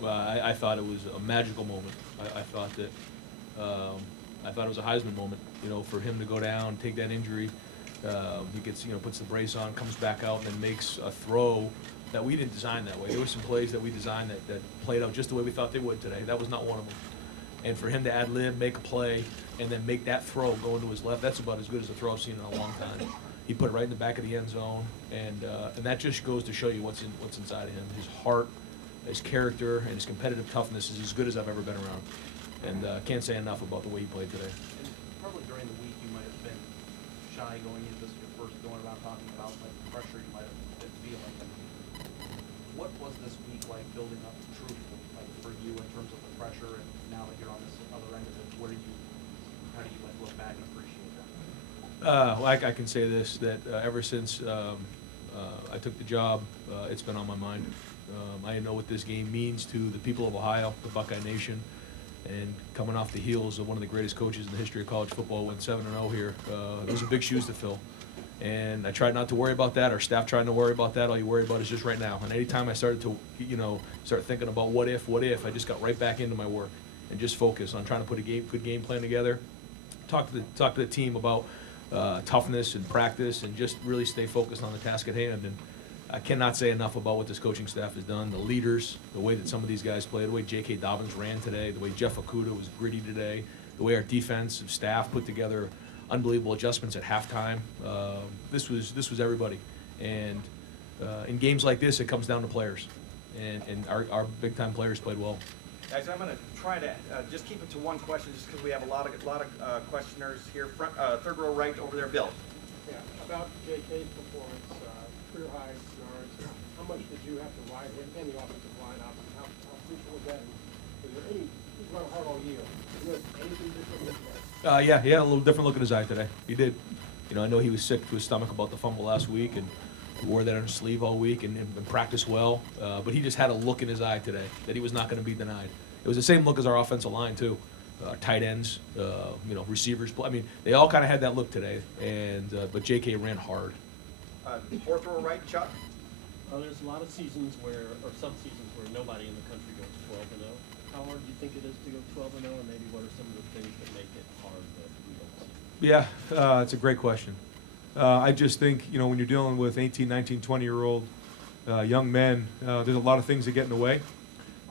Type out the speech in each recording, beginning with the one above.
Well, I thought it was a magical moment. I thought that I thought it was a Heisman moment. For him to go down, take that injury, he gets puts the brace on, comes back out, and then makes a throw that we didn't design that way. There were some plays that we designed that played out just the way we thought they would today. That was not one of them. And for him to ad lib, make a play, and then make that throw going to his left, that's about as good as a throw I've seen in a long time. He put it right in the back of the end zone, and that just goes to show you what's inside of him. His heart, his character, and his competitive toughness is as good as I've ever been around. And can't say enough about the way he played today. And probably during the week you might have been shy going into this, your first going around talking about like the pressure you might have been feeling. What was this week like building up truthfully, like for you in terms of the pressure, and now that you're on this other end of it, how do you like look back and appreciate that? Well, I can say this, that ever since I took the job, it's been on my mind. I know what this game means to the people of Ohio, the Buckeye Nation, and coming off the heels of one of the greatest coaches in the history of college football, went 7-0 here. Those are big shoes to fill. And I tried not to worry about that. Our staff tried to worry about that. All you worry about is just right now. And anytime I started to, start thinking about what if, I just got right back into my work and just focus on trying to put a good game plan together. Talk to the team about toughness and practice, and just really stay focused on the task at hand. And I cannot say enough about what this coaching staff has done. The leaders, the way that some of these guys play, the way J.K. Dobbins ran today, the way Jeff Okudah was gritty today, the way our defensive staff put together unbelievable adjustments at halftime. This was everybody. And in games like this, it comes down to players. And our big-time players played well. Guys, I'm going to try to just keep it to one question, just because we have a lot of questioners here. Front, third row right over there, Bill. Yeah, about J.K.'s performance, career high yards. How much did you have to ride him and the offensive line out? How crucial was that? Was there he's run hard all year. Was there anything different with that? Yeah, he had a little different look in his eye today. He did. I know he was sick to his stomach about the fumble last week, and wore that on his sleeve all week and practiced well. But he just had a look in his eye today that he was not going to be denied. It was the same look as our offensive line too. Tight ends, receivers. I mean, they all kind of had that look today. And but J.K. ran hard. Fourth row right, Chuck. There's a lot of seasons or some seasons where nobody in the country goes 12-0. How hard do you think it is to go 12-0, and maybe what are some of the things that make it hard that we don't see? Yeah, it's a great question. I just think, when you're dealing with 18, 19, 20-year-old young men, there's a lot of things that get in the way.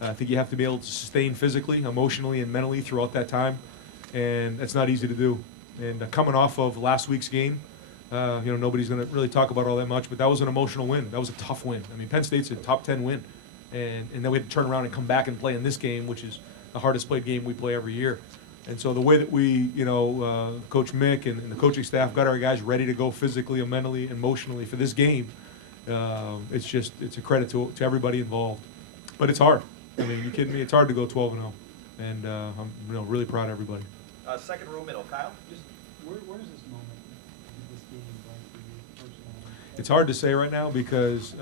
I think you have to be able to sustain physically, emotionally, and mentally throughout that time, and that's not easy to do. And coming off of last week's game, nobody's going to really talk about all that much, but that was an emotional win. That was a tough win. I mean, Penn State's a top 10 win, and then we had to turn around and come back and play in this game, which is the hardest played game we play every year. And so the way that we, Coach Mick and the coaching staff got our guys ready to go physically and mentally, emotionally for this game, it's a credit to everybody involved. But it's hard. I mean, you kidding me? It's hard to go 12-0, and I'm really proud of everybody. Second row middle, Kyle. Just where does this moment of this game rank for you personally? It's hard to say right now because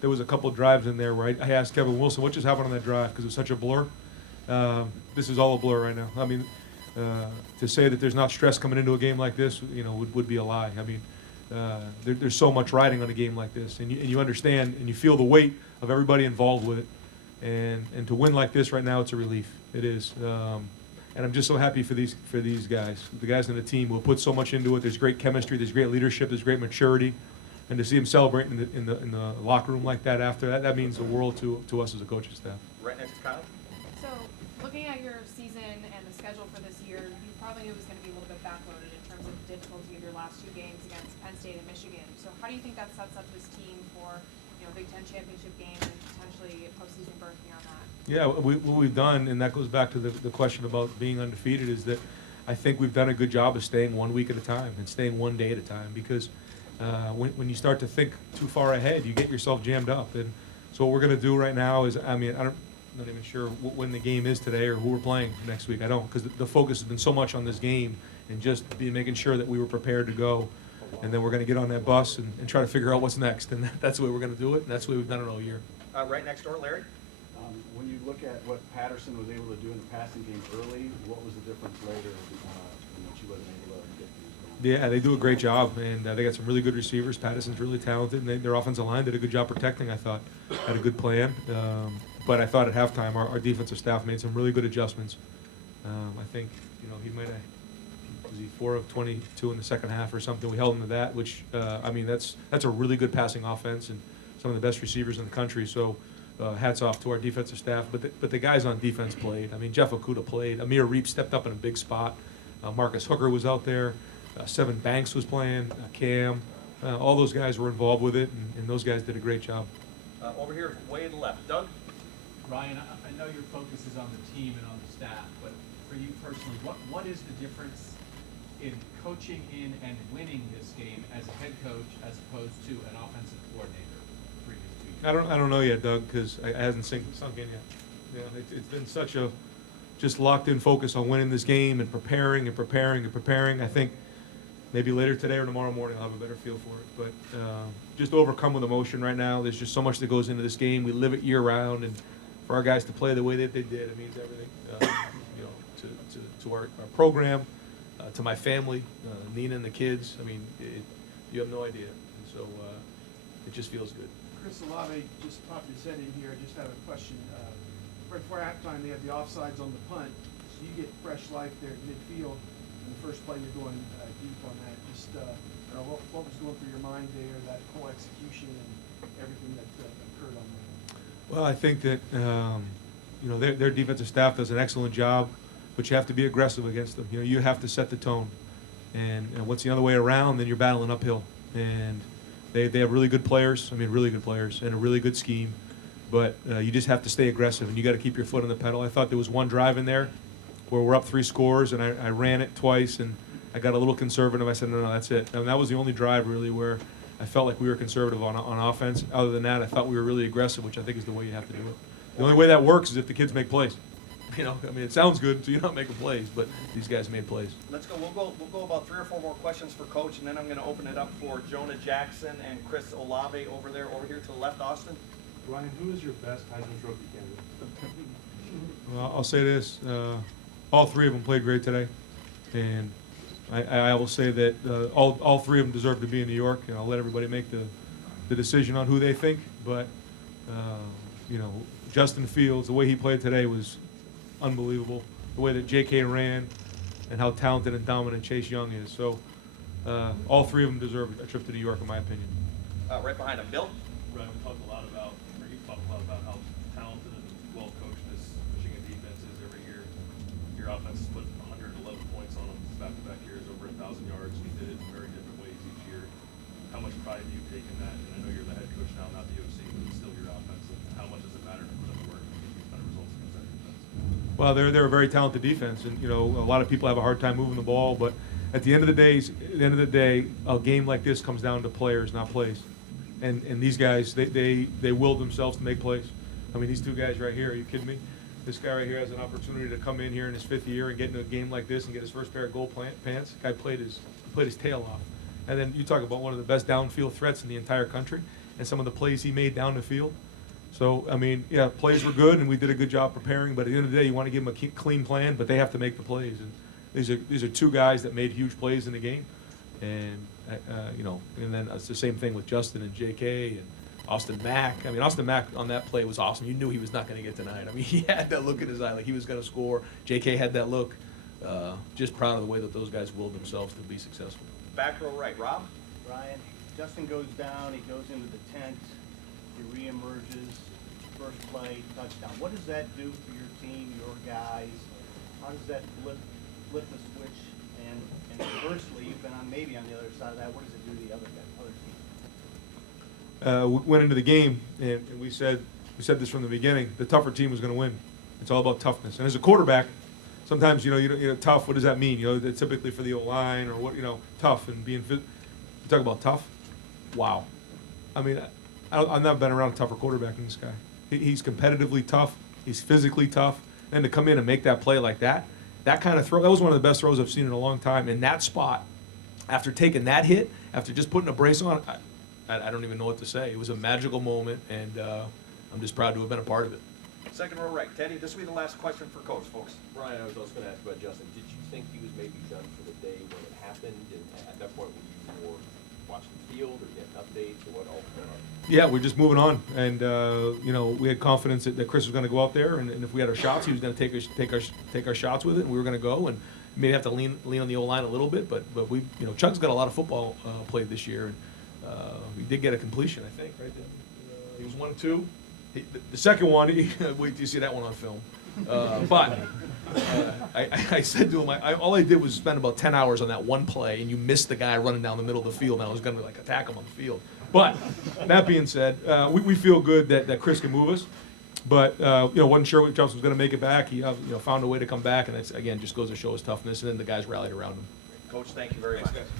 there was a couple of drives in there where I asked Kevin Wilson, what just happened on that drive, because it was such a blur. This is all a blur right now. I mean, to say that there's not stress coming into a game like this, would be a lie. I mean, there's so much riding on a game like this, and you understand and you feel the weight of everybody involved with it. And to win like this right now, it's a relief. It is. And I'm just so happy for these guys, the guys on the team who have put so much into it. There's great chemistry, there's great leadership, there's great maturity, and to see them celebrating in the locker room like that after that means the world to us as a coaching staff. Right next to Kyle. So, looking at your season and the schedule for this year, you probably knew it was going to be a little bit backloaded in terms of the difficulty of your last two games against Penn State and Michigan. So, how do you think that sets up this team for Big Ten championship game and potentially postseason berth beyond that? Yeah, what we've done, and that goes back to the question about being undefeated, is that I think we've done a good job of staying 1 week at a time and staying 1 day at a time, because when you start to think too far ahead, you get yourself jammed up. And so what we're going to do right now is, I'm not even sure when the game is today or who we're playing next week. I don't, because the focus has been so much on this game and just making sure that we were prepared to go. And then we're going to get on that bus and try to figure out what's next. And that's the way we're going to do it, and that's the way we've done it all year. Right next door, Larry. When you look at what Patterson was able to do in the passing game early, what was the difference later when she wasn't able to get things going? Yeah, they do a great job, and they got some really good receivers. Patterson's really talented, and their offensive line did a good job protecting, I thought. Had a good plan. But I thought at halftime, our defensive staff made some really good adjustments. I think, he might have, was he 4 of 22 in the second half or something? We held him to that, which, that's a really good passing offense and some of the best receivers in the country. So hats off to our defensive staff. But the guys on defense played. Jeff Okudah played. Amir Reep stepped up in a big spot. Marcus Hooker was out there. Seven Banks was playing. Cam. All those guys were involved with it, and those guys did a great job. Over here, way to the left. Doug? Ryan, I know your focus is on the team and on the staff, but for you personally, what is the difference in coaching in and winning this game as a head coach as opposed to an offensive coordinator the previous 2 years? I don't know yet, Doug, because it hasn't sunk in yet. It's been such a just locked in focus on winning this game and preparing and preparing and preparing. I think maybe later today or tomorrow morning I'll have a better feel for it. But just overcome with emotion right now. There's just so much that goes into this game. We live it year round, and for our guys to play the way that they did, it means everything. To our program, to my family, Nina and the kids. You have no idea. And so it just feels good. Chris Olave just popped his head in here. I just have a question. Right before halftime, they have the offsides on the punt, so you get fresh life there at midfield. And the first play, you're going deep on that. Just what was going through your mind there, that whole execution and everything that occurred on that? Well, I think that their defensive staff does an excellent job, but you have to be aggressive against them. You have to set the tone, and what's the other way around? Then you're battling uphill. And they have really good players. Really good players and a really good scheme. But you just have to stay aggressive, and you got to keep your foot on the pedal. I thought there was one drive in there where we're up 3 scores, and I ran it twice, and I got a little conservative. I said, no, that's it. And that was the only drive really where I felt like we were conservative on offense. Other than that, I thought we were really aggressive, which I think is the way you have to do it. The only way that works is if the kids make plays. It sounds good, so you're not making plays, but these guys made plays. Let's go. We'll go about 3 or 4 more questions for Coach, and then I'm going to open it up for Jonah Jackson and Chris Olave over here to the left. Austin? Ryan, who is your best Heisman Trophy candidate? Well, I'll say this: all 3 of them played great today, and I will say that all 3 of them deserve to be in New York. And I'll let everybody make the decision on who they think. But Justin Fields, the way he played today was unbelievable. The way that J.K. ran, and how talented and dominant Chase Young is. So all 3 of them deserve a trip to New York, in my opinion. Right behind him, Bill. Ryan, we talked a lot about how talented and well coached this Michigan defense is every year. Your offense has put 111 points on them back-to-back years, over 1,000 yards. You did it in very different ways each year. How much pride do you take in that? And I know you're the head coach now, not the OC, but it's still your offense. And how much does it matter to put in the work and get these kind of results against that defense? Well, they're a very talented defense, and a lot of people have a hard time moving the ball. But at the end of the day, a game like this comes down to players, not plays. And these guys, they willed themselves to make plays. These 2 guys right here, are you kidding me? This guy right here has an opportunity to come in here in his 5th year and get into a game like this and get his first pair of gold pants. The guy played his tail off. And then you talk about one of the best downfield threats in the entire country and some of the plays he made down the field. So, plays were good, and we did a good job preparing. But at the end of the day, you want to give them a clean plan, but they have to make the plays. And these are 2 guys that made huge plays in the game. And, and then it's the same thing with Justin and J.K. and Austin Mack. Austin Mack on that play was awesome. You knew he was not going to get denied. He had that look in his eye like he was going to score. J.K. had that look. Just proud of the way that those guys willed themselves to be successful. Back row right. Rob? Ryan, Justin goes down, he goes into the tent, he reemerges, first play, touchdown. What does that do for your team, your guys? How does that flip the switch? And conversely, you've been maybe on the other side of that. What does it do to the other team? We went into the game, and we said this from the beginning. The tougher team was going to win. It's all about toughness. And as a quarterback, sometimes tough. What does that mean? It's typically for the O-line or what? Tough and being fit. You talk about tough. Wow. I've never been around a tougher quarterback than this guy. He's competitively tough. He's physically tough. And to come in and make that play like that kind of throw, that was one of the best throws I've seen in a long time. In that spot, after taking that hit, after just putting a brace on, I don't even know what to say. It was a magical moment, and I'm just proud to have been a part of it. Second row right. Teddy, this will be the last question for Coach, folks. Ryan, I was also going to ask about Justin. Did you think he was maybe done for the day when it happened? And at that point, were you more watching the field or getting updates or what all going on? Yeah, we're just moving on, and you know, we had confidence that Chris was going to go out there, and if we had our shots, he was going to take our shots with it, and we were going to go, and maybe have to lean on the O-line a little bit, but we, you know, Chuck's got a lot of football played this year, and we did get a completion, I think, right? He was 1-2. The second one, wait till you see that one on film. But I said to him, all I did was spend about 10 hours on that one play, and you missed the guy running down the middle of the field, and I was going to like attack him on the field. But that being said, we feel good that Chris can move us. But you know, wasn't sure if Johnson was going to make it back. He you know, found a way to come back, and that's again just goes to show his toughness. And then the guys rallied around him. Coach, thank you very much.